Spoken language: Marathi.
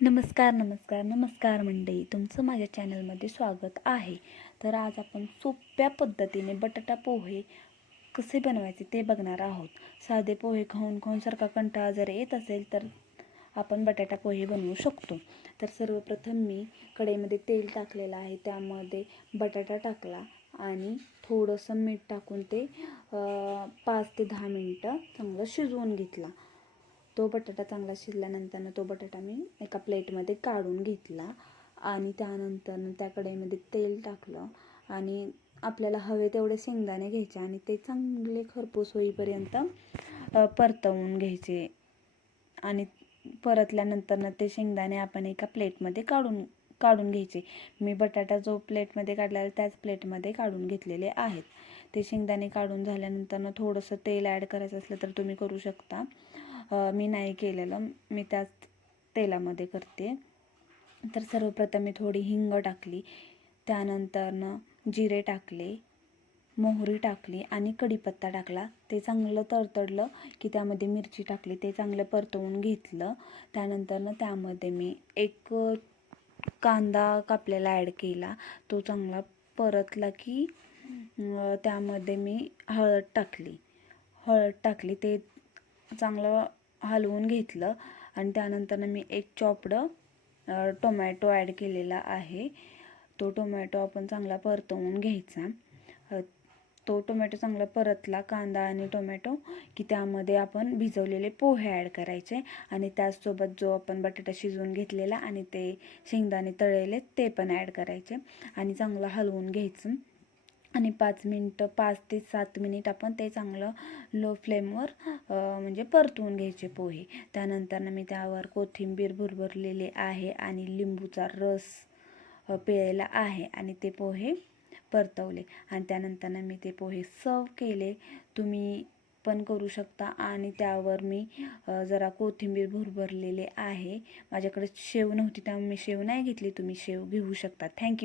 नमस्कार मंडळी, तुमचं माझ्या चॅनलमध्ये स्वागत आहे. तर आज आपण सोप्या पद्धतीने बटाटा पोहे कसे बनवायचे ते बघणार आहोत. साधे पोहे खाऊन खाऊन सारखा कंटाळा जर येत असेल तर आपण बटाटा पोहे बनवू शकतो. तर सर्वप्रथम मी कढईमध्ये तेल टाकलेलं आहे, त्यामध्ये बटाटा टाकला आणि थोडंसं मीठ टाकून ते 5 ते 10 मिनटं चांगलं शिजवून घेतला. तो बटाटा चांगला शिजल्यानंतर तो बटाटा मी एका प्लेटमध्ये काढून घेतला आणि त्यानंतर त्या कढईमध्ये तेल टाकलं आणि आपल्याला हवे तेवढे शेंगदाणे घ्यायचे आणि ते चांगले खरपूस होईपर्यंत परतवून घ्यायचे आणि परतल्यानंतर ते शेंगदाणे आपण एका प्लेटमध्ये काढून घ्यायचे. मी बटाटा जो प्लेटमध्ये काढलेला त्याच प्लेटमध्ये काढून घेतलेले आहेत. ते शेंगदाणे काढून झाल्यानंतर थोडंसं तेल ॲड करायचं असलं तर तुम्ही करू शकता. मी नाही केलेलं, मी त्याच तेलामध्ये करते. तर सर्वप्रथम मी थोडी हिंग टाकली, त्यानंतर जिरे टाकले, मोहरी टाकली आणि कढीपत्ता टाकला. ते चांगलं तडतडलं की त्यामध्ये मिरची टाकली, ते चांगलं परतवून घेतलं. त्यानंतर त्यामध्ये मी एक कांदा कापलेला ॲड केला. तो चांगला परतला की त्यामध्ये मी हळद टाकली. ते चांगलं हलवून घेतलं आणि त्यानंतर मी एक चॉप्ड टोमॅटो ॲड केलेला आहे. तो टोमॅटो आपण चांगला परतवून घ्यायचा. तो टोमॅटो चांगला परतला, कांदा आणि टोमॅटो, की त्यामध्ये आपण भिजवलेले पोहे ॲड करायचे आणि त्याचसोबत जो आपण बटाटा शिजवून घेतलेला आणि ते शेंगदाणे तळलेले ते पण ॲड करायचे आणि चांगलं हलवून घ्यायचं आणि 5 ते 7 मिनिट आपण ते चांगलं लो फ्लेमवर म्हणजे परतवून घ्यायचे पोहे. त्यानंतर मी त्यावर कोथिंबीर भरभरलेली आहे आणि लिंबूचा रस पिळलेला आहे आणि ते पोहे परतवले आणि त्यानंतर मी ते पोहे सर्व केले. तुम्ही पण करू शकता आणि त्यावर मी जरा कोथिंबीर भरभरलेले आहे. माझ्याकडे शेव नव्हती त्यामुळे मी शेव नाही घेतली, तुम्ही शेव घेऊ शकता. थँक्यू.